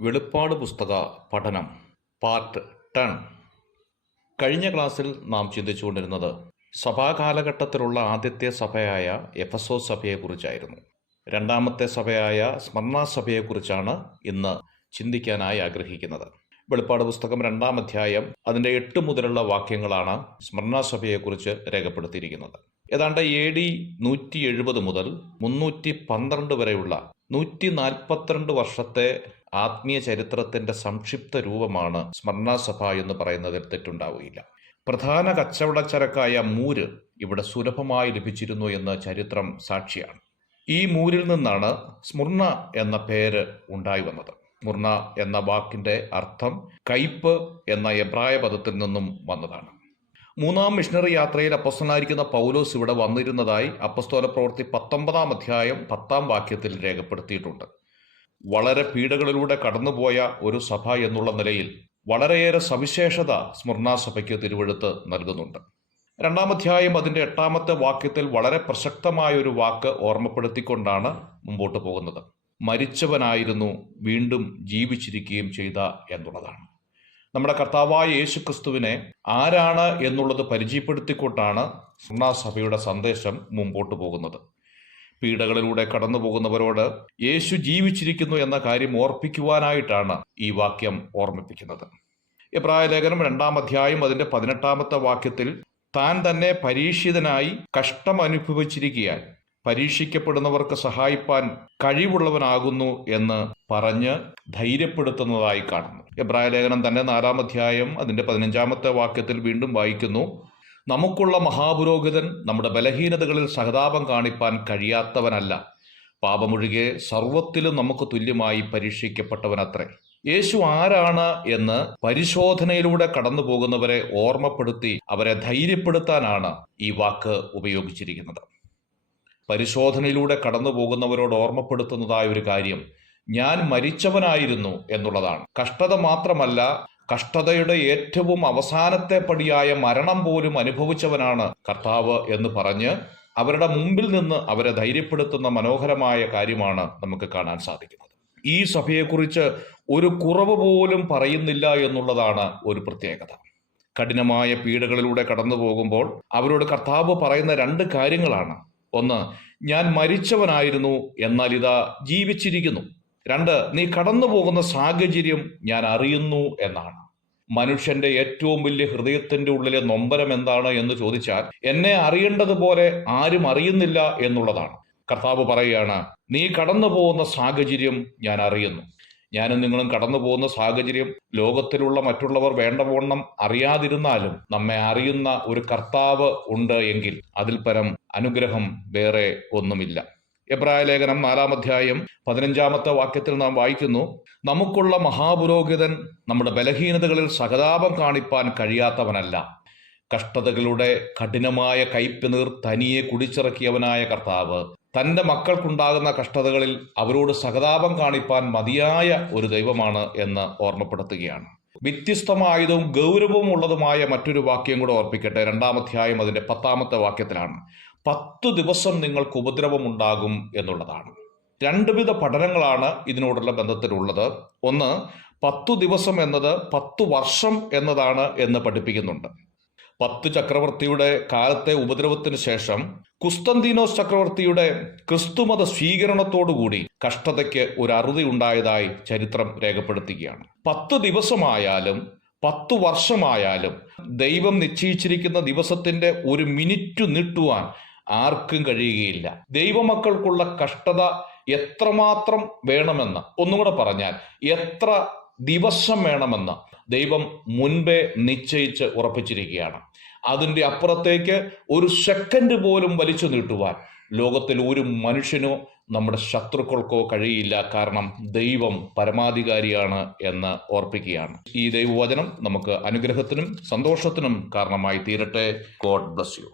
വെളിപ്പാട് പുസ്തക പഠനം പാർട്ട് 10. കഴിഞ്ഞ ക്ലാസ്സിൽ നാം ചിന്തിച്ചുകൊണ്ടിരുന്നത് സഭാകാലഘട്ടത്തിലുള്ള ആദ്യത്തെ സഭയായ എഫെസോസ് സഭയെക്കുറിച്ചായിരുന്നു. രണ്ടാമത്തെ സഭയായ സ്മർണ സഭയെക്കുറിച്ചാണ് ഇന്ന് ചിന്തിക്കാനായി ആഗ്രഹിക്കുന്നത്. വെളിപ്പാട് പുസ്തകം 2-ാം അധ്യായം അതിൻ്റെ 8 മുതലുള്ള വാക്യങ്ങളാണ് സ്മർണ സഭയെക്കുറിച്ച് രേഖപ്പെടുത്തിയിരിക്കുന്നത്. ഏതാണ്ട് AD 170 മുതൽ 312 വരെയുള്ള 142 വർഷത്തെ ആത്മീയ ചരിത്രത്തിന്റെ സംക്ഷിപ്ത രൂപമാണ് സ്മർണ സഭ എന്ന് പറയുന്നതിൽ തെറ്റുണ്ടാവുകയില്ല. പ്രധാന കച്ചവടച്ചരക്കായ മൂര് ഇവിടെ സുലഭമായി ലഭിച്ചിരുന്നു എന്ന് ചരിത്രം സാക്ഷിയാണ്. ഈ മൂരിൽ നിന്നാണ് സ്മുർണ എന്ന പേര് ഉണ്ടായി വന്നത്. സ്മുർണ എന്ന വാക്കിന്റെ അർത്ഥം കയ്പ് എന്ന എബ്രായ പദത്തിൽ നിന്നും വന്നതാണ്. 3-ാം മിഷണറി യാത്രയിൽ അപ്പോസ്തലനായിരിക്കുന്ന പൗലോസ് ഇവിടെ വന്നിരുന്നതായി അപ്പോസ്തല പ്രവൃത്തി 19-ാം അധ്യായം 10-ാം വാക്യത്തിൽ രേഖപ്പെടുത്തിയിട്ടുണ്ട്. വളരെ പീഡകളിലൂടെ കടന്നുപോയ ഒരു സഭ എന്നുള്ള നിലയിൽ വളരെയേറെ സവിശേഷത സ്മുർണ സഭയ്ക്ക് തിരുവെഴുത്ത് നൽകുന്നുണ്ട്. 2-ാം അധ്യായം അതിൻ്റെ 8-ാമത്തെ വാക്യത്തിൽ വളരെ പ്രസക്തമായ ഒരു വാക്ക് ഓർമ്മപ്പെടുത്തിക്കൊണ്ടാണ് മുമ്പോട്ട് പോകുന്നത്. മരിച്ചവനായിരുന്നു വീണ്ടും ജീവിച്ചിരിക്കുകയും ചെയ്ത എന്നുള്ളതാണ്. നമ്മുടെ കർത്താവായ യേശുക്രിസ്തുവിനെ ആരാണ് എന്നുള്ളത് പരിചയപ്പെടുത്തിക്കൊണ്ടാണ് സ്മുർണ സഭയുടെ സന്ദേശം മുമ്പോട്ട് പോകുന്നത്. പീഡകളിലൂടെ കടന്നു പോകുന്നവരോട് യേശു ജീവിച്ചിരിക്കുന്നു എന്ന കാര്യം ഓർപ്പിക്കുവാനായിട്ടാണ് ഈ വാക്യം ഓർമ്മിപ്പിക്കുന്നത്. എബ്രായ ലേഖനം 2-ാം അധ്യായം അതിൻ്റെ 18-ാമത്തെ വാക്യത്തിൽ താൻ തന്നെ പരീക്ഷിതനായി കഷ്ടം അനുഭവിച്ചിരിക്കാൻ പരീക്ഷിക്കപ്പെടുന്നവർക്ക് സഹായിപ്പാൻ കഴിവുള്ളവനാകുന്നു എന്ന് പറഞ്ഞ് ധൈര്യപ്പെടുത്തുന്നതായി കാണുന്നു. എബ്രായ ലേഖനം തന്നെ 4-ാം അധ്യായം അതിൻ്റെ 15-ാമത്തെ വാക്യത്തിൽ വീണ്ടും വായിക്കുന്നു, നമുക്കുള്ള മഹാപുരോഹിതൻ നമ്മുടെ ബലഹീനതകളിൽ സഹതാപം കാണിപ്പാൻ കഴിയാത്തവനല്ല, പാപമൊഴികെ സർവത്തിലും നമുക്ക് തുല്യമായി പരീക്ഷിക്കപ്പെട്ടവനത്രേ. യേശു ആരാണ് എന്ന് പരിശോധനയിലൂടെ കടന്നു പോകുന്നവരെ ഓർമ്മപ്പെടുത്തി അവരെ ധൈര്യപ്പെടുത്താനാണ് ഈ വാക്ക് ഉപയോഗിച്ചിരിക്കുന്നത്. പരിശോധനയിലൂടെ കടന്നു പോകുന്നവരോട് ഓർമ്മപ്പെടുത്തുന്നതായ ഒരു കാര്യം ഞാൻ മരിച്ചവനായിരുന്നു എന്നുള്ളതാണ്. കഷ്ടത മാത്രമല്ല, കഷ്ടതയുടെ ഏറ്റവും അവസാനത്തെ പടിയായ മരണം പോലും അനുഭവിച്ചവനാണ് കർത്താവ് എന്ന് പറഞ്ഞ് അവരുടെ മുമ്പിൽ നിന്ന് അവരെ ധൈര്യപ്പെടുത്തുന്ന മനോഹരമായ കാര്യമാണ് നമുക്ക് കാണാൻ സാധിക്കുന്നത്. ഈ സഭയെക്കുറിച്ച് ഒരു കുറവ് പോലും പറയുന്നില്ല എന്നുള്ളതാണ് ഒരു പ്രത്യേകത. കഠിനമായ പീഡകളിലൂടെ കടന്നു പോകുമ്പോൾ അവരോട് കർത്താവ് പറയുന്ന 2 കാര്യങ്ങളാണ്. ഒന്ന്, ഞാൻ മരിച്ചവനായിരുന്നു, എന്നാൽ ഇതാ ജീവിച്ചിരിക്കുന്നു. 2, നീ കടന്നു പോകുന്ന സാഹചര്യം ഞാൻ അറിയുന്നു എന്നാണ്. മനുഷ്യന്റെ ഏറ്റവും വലിയ ഹൃദയത്തിന്റെ ഉള്ളിലെ നൊമ്പരം എന്താണ് എന്ന് ചോദിച്ചാൽ എന്നെ അറിയേണ്ടതുപോലെ ആരും അറിയുന്നില്ല എന്നുള്ളതാണ്. കർത്താവ് പറയുകയാണ്, നീ കടന്നു പോകുന്ന സാഹചര്യം ഞാൻ അറിയുന്നു. ഞാനും നിങ്ങളും കടന്നു പോകുന്ന സാഹചര്യം ലോകത്തിലുള്ള മറ്റുള്ളവർ വേണ്ടവണ്ണം അറിയാതിരുന്നാലും നമ്മെ അറിയുന്ന ഒരു കർത്താവ് ഉണ്ട് എങ്കിൽ അതിൽ പരം അനുഗ്രഹം വേറെ ഒന്നുമില്ല. എബ്രായ ലേഖനം 4-ാം അധ്യായം 15-ാമത്തെ വാക്യത്തിൽ നാം വായിക്കുന്നു, നമുക്കുള്ള മഹാപുരോഹിതൻ നമ്മുടെ ബലഹീനതകളിൽ സഹതാപം കാണിപ്പാൻ കഴിയാത്തവനല്ല, കഷ്ടതകളുടെ കഠിനമായ കയ്പ് തനിയെ കുടിച്ചിറക്കിയവനായ കർത്താവ് തൻ്റെ മക്കൾക്കുണ്ടാകുന്ന കഷ്ടതകളിൽ അവരോട് സഹതാപം കാണിപ്പാൻ മതിയായ ഒരു ദൈവമാണ് എന്ന് ഓർമ്മപ്പെടുത്തുകയാണ്. വ്യത്യസ്തമായതും ഗൗരവമുള്ളതുമായ മറ്റൊരു വാക്യം കൂടെ ഓർപ്പിക്കട്ടെ. 2-ാം അധ്യായം അതിൻ്റെ 10-ാമത്തെ വാക്യത്തിലാണ് 10 ദിവസം നിങ്ങൾക്ക് ഉപദ്രവമുണ്ടാകും എന്നുള്ളതാണ്. 2 വിധ പഠനങ്ങളാണ് ഇതിനോടുള്ള ബന്ധത്തിലുള്ളത്. ഒന്ന്, 10 ദിവസം എന്നത് 10 വർഷം എന്നതാണ് എന്ന് പഠിപ്പിക്കുന്നുണ്ട്. 10 ചക്രവർത്തിയുടെ കാലത്തെ ഉപദ്രവത്തിന് ശേഷം കുസ്തന്തീനോസ് ചക്രവർത്തിയുടെ ക്രിസ്തുമത സ്വീകരണത്തോടുകൂടി കഷ്ടതയ്ക്ക് ഒരു അറുതി ഉണ്ടായതായി ചരിത്രം രേഖപ്പെടുത്തുകയാണ്. 10 ദിവസമായാലും 10 വർഷമായാലും ദൈവം നിശ്ചയിച്ചിരിക്കുന്ന ദിവസത്തിന്റെ ഒരു മിനിറ്റ് നീട്ടുവാൻ ആർക്കും കഴിയുകയില്ല. ദൈവമക്കൾക്കുള്ള കഷ്ടത എത്രമാത്രം വേണമെന്ന്, ഒന്നുകൂടെ പറഞ്ഞാൽ എത്ര ദിവസം വേണമെന്ന് ദൈവം മുൻപേ നിശ്ചയിച്ച് ഉറപ്പിച്ചിരിക്കുകയാണ്. അതിൻ്റെ അപ്പുറത്തേക്ക് ഒരു സെക്കൻഡ് പോലും വലിച്ചു നീട്ടുവാൻ ലോകത്തിൽ ഒരു മനുഷ്യനോ നമ്മുടെ ശത്രുക്കൾക്കോ കഴിയില്ല. കാരണം ദൈവം പരമാധികാരിയാണ് എന്ന് ഓർപ്പിക്കുകയാണ്. ഈ ദൈവവചനം നമുക്ക് അനുഗ്രഹത്തിനും സന്തോഷത്തിനും കാരണമായി തീരട്ടെ. God bless you.